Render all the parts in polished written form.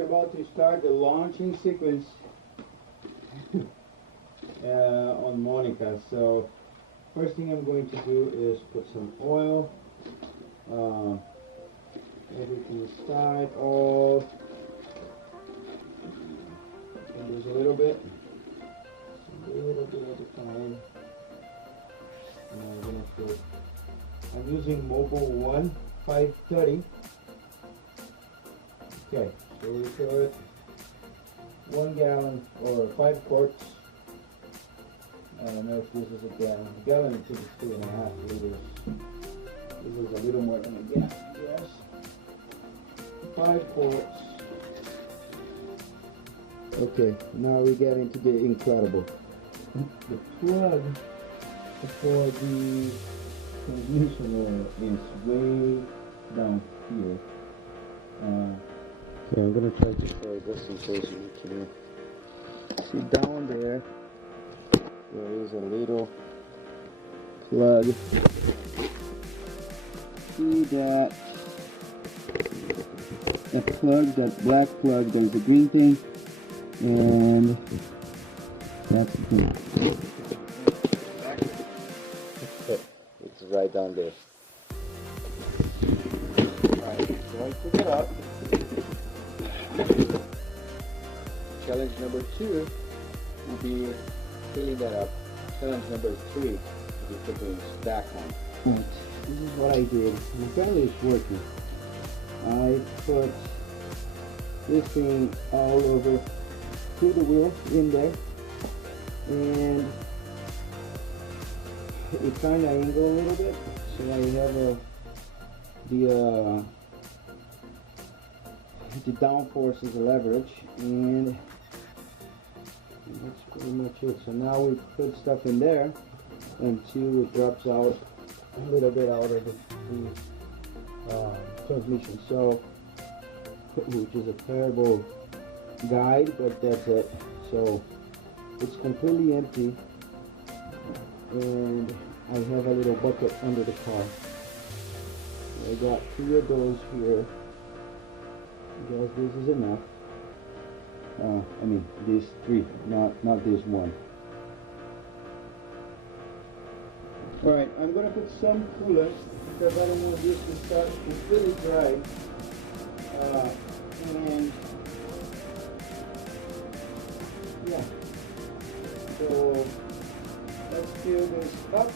we're about to start the launching sequence on Monica. So first thing I'm going to do is put some oil. Everything start off. And there's a little bit at a time. And I'm gonna put. I'm using Mobile 1 530. Okay, so we put 1 gallon or 5 quarts. I don't know if this is a gallon. A gallon is 2.5 liters. This is a little more than a gallon, yes. 5 quarts. Okay, now we get into the incredible. The plug for the transmission oil is way down here. Okay, I'm gonna try to show this in case you can see down there. There is a little plug. See that? That plug, that black plug, there's a green thing, and that's the thing. It's right down there. Alright, so I took it up. Challenge number 2 will be filling that up. Challenge number 3 will be putting it back on. Right, this is what I did. Apparently it's working. I put this thing all over through the wheel in there, and it kind of angled a little bit, so I have the downforce is a leverage, and that's pretty much it. So now we put stuff in there until it drops out a little bit out of the transmission. So, which is a terrible guide, but that's it. So it's completely empty, and I have a little bucket under the car. I got 3 of those here. I guess this is enough. I mean, these 3, not this one. Alright, I'm gonna put some coolant because I don't want this to start completely dry. And yeah, so let's fill this up,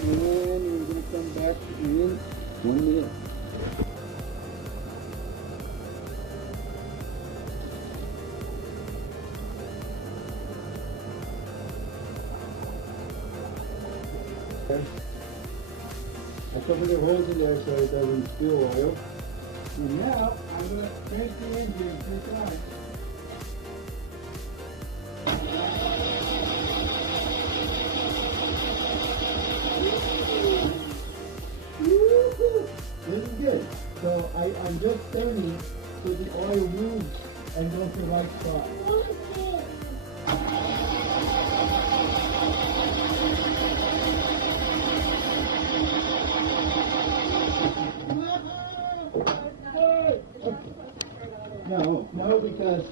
and then we're gonna come back in 1 minute. I cover the holes in there so it doesn't spill oil. And now I'm going to crank the engine 3 times. This is good. So I'm just turning so the oil moves and goes to the right spot. No, because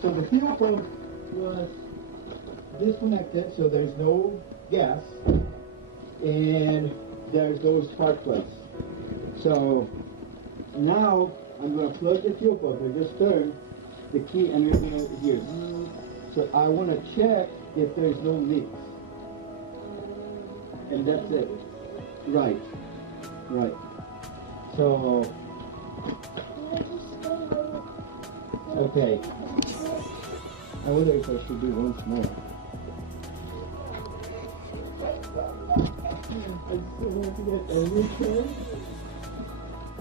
so the fuel pump was disconnected, so there's no gas, and there's those spark plugs. So now I'm going to plug the fuel pump. I just turned the key and everything over here. So I want to check if there's no leaks, and that's it. Right. So. Okay. I wonder if I should do once more. I still want to get everything.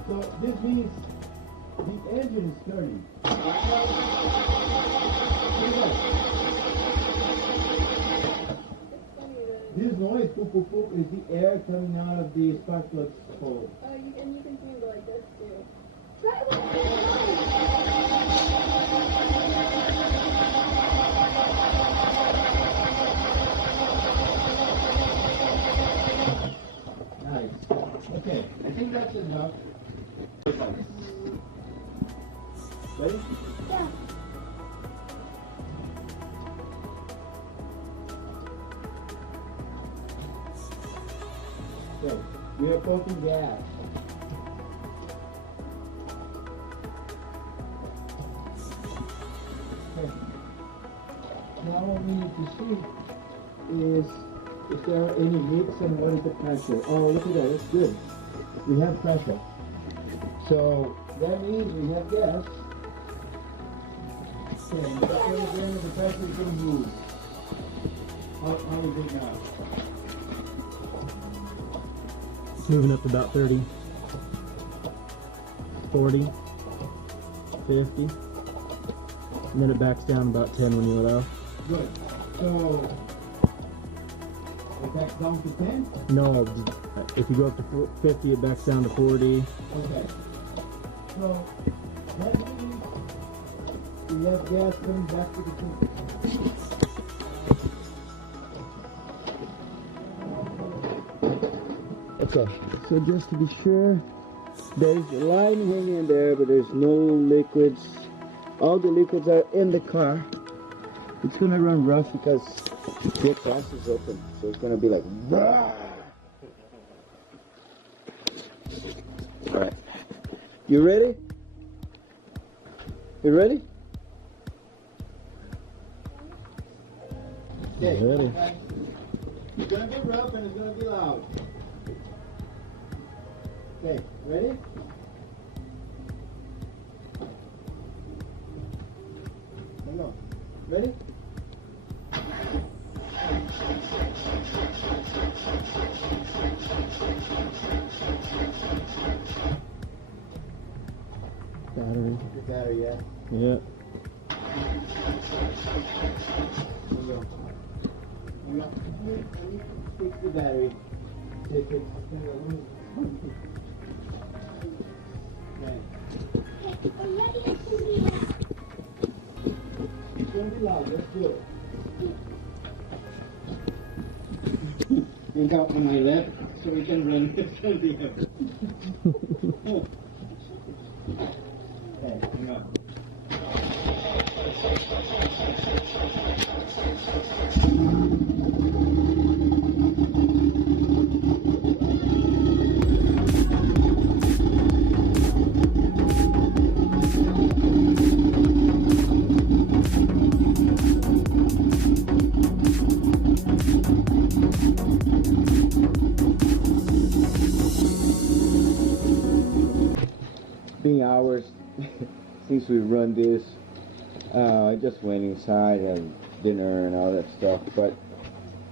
So this means the engine is turning. This noise, poop, poop, poop, is the air coming out of the spark plug hole. And you can do it like this too. Nice. Okay, I think that's enough. Ready? Yeah. Okay, we are pumping gas. Okay. Now what we need to see is if there are any leaks and what is the pressure. Oh, look at that, that's good. We have pressure. So that means we have gas. Okay, and the pressure is going to move. How is it now? Moving up to about 30, 40, 50, and then it backs down about 10 when you allow. Good. So, it backs down to 10? No, if you go up to 50, it backs down to 40. Okay. So, that means we have gas coming back to the tank. Okay, so just to be sure, there's a line hanging there, but there's no liquids. All the liquids are in the car. It's gonna run rough because the glass is open, so it's gonna be like, "Rah!" All right, you ready? You ready? Okay. Ready. It's gonna be rough and it's gonna be loud. Okay, ready? Hang on. Ready? Battery. The battery, yeah. Yeah. There you go. You got fix the battery. Take it. Right. It's gonna be loud, let's do it. Think out on my left so we can run in front of him. Okay, hang on. Been hours since we run this. I just went inside and dinner and all that stuff, but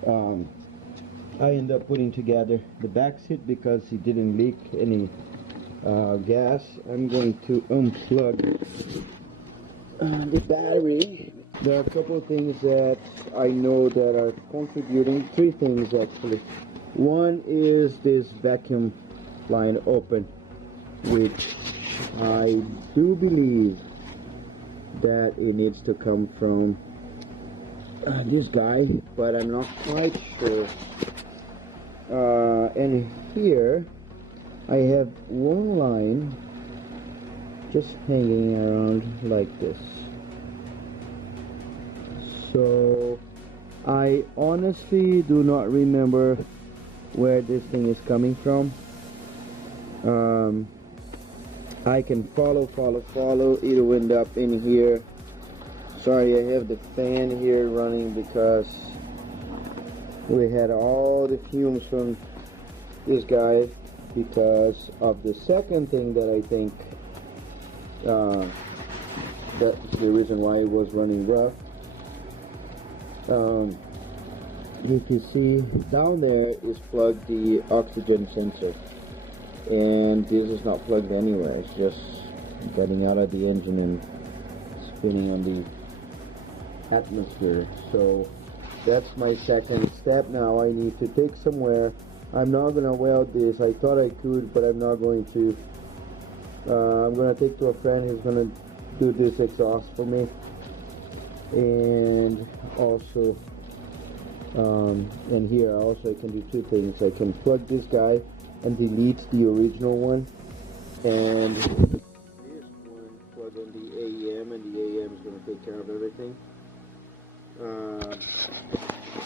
I ended up putting together the back seat because it didn't leak any gas. I'm going to unplug the battery. There are a couple of things that I know that are contributing. Three things actually. One is this vacuum line open, which I do believe that it needs to come from this guy, but I'm not quite sure. And here I have one line just hanging around like this. So I honestly do not remember where this thing is coming from. I can follow. It'll end up in here. Sorry, I have the fan here running because we had all the fumes from this guy because of the second thing that I think that's the reason why it was running rough. You can see down there is plugged the oxygen sensor, and this is not plugged anywhere. It's just getting out of the engine and spinning on the atmosphere. So that's my second step. Now I need to take somewhere. I'm not gonna weld this. I thought I could, but I'm not going to. I'm gonna take to a friend who's gonna do this exhaust for me, and also and here also I can do two things. I can plug this guy and delete the original one, and this one plug in the PM, and the AM is going to take care of everything.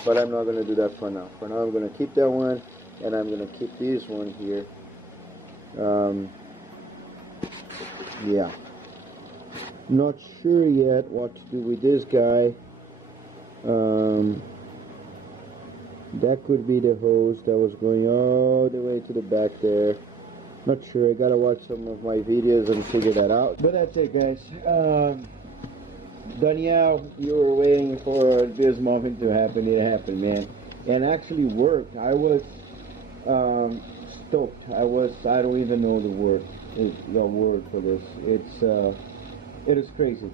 But I'm not going to do that for now. For now, I'm going to keep that one, and I'm going to keep this one here. Yeah. Not sure yet what to do with this guy. That could be the hose that was going all the way to the back there. Not sure. I gotta watch some of my videos and figure that out. But that's it, guys. Danielle, you were waiting for this moment to happen. It happened, man, and actually worked. I was stoked. I don't even know the word for this. It is crazy.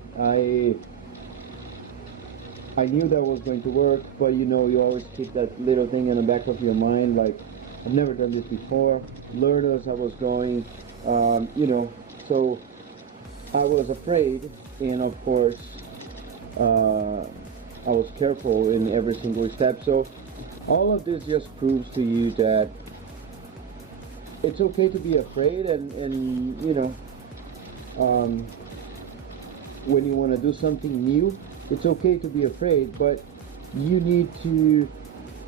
I knew that was going to work, but you know, you always keep that little thing in the back of your mind, like, I've never done this before. Learn as I was going, you know, so I was afraid, and of course, I was careful in every single step. So all of this just proves to you that it's okay to be afraid, and you know, when you want to do something new, it's okay to be afraid, but you need to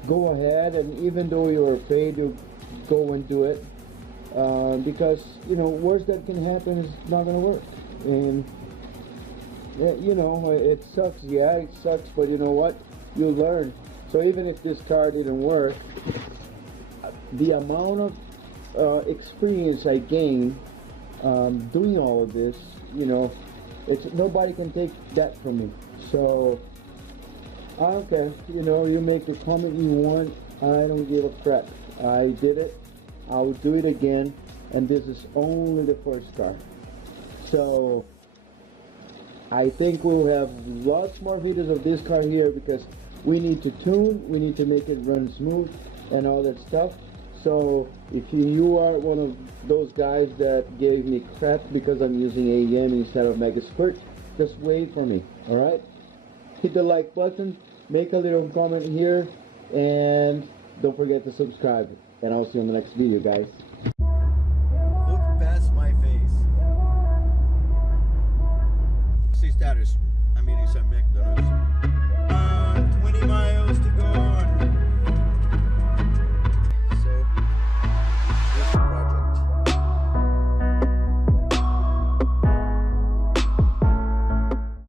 go ahead, and even though you're afraid, you go and do it, because, you know, worst that can happen is not going to work. And you know, it sucks. Yeah, it sucks, but you know what? You learn. So even if this car didn't work, the amount of experience I gained doing all of this, you know, nobody can take that from me. So I don't care. You know, you make the comment you want. I don't give a crap. I did it. I'll do it again. And this is only the first car. So I think we'll have lots more videos of this car here, because we need to tune, we need to make it run smooth and all that stuff. So if you are one of those guys that gave me crap because I'm using AM instead of Mega Squirt, just wait for me, alright? Hit the like button, make a little comment here, and don't forget to subscribe. And I'll see you in the next video, guys.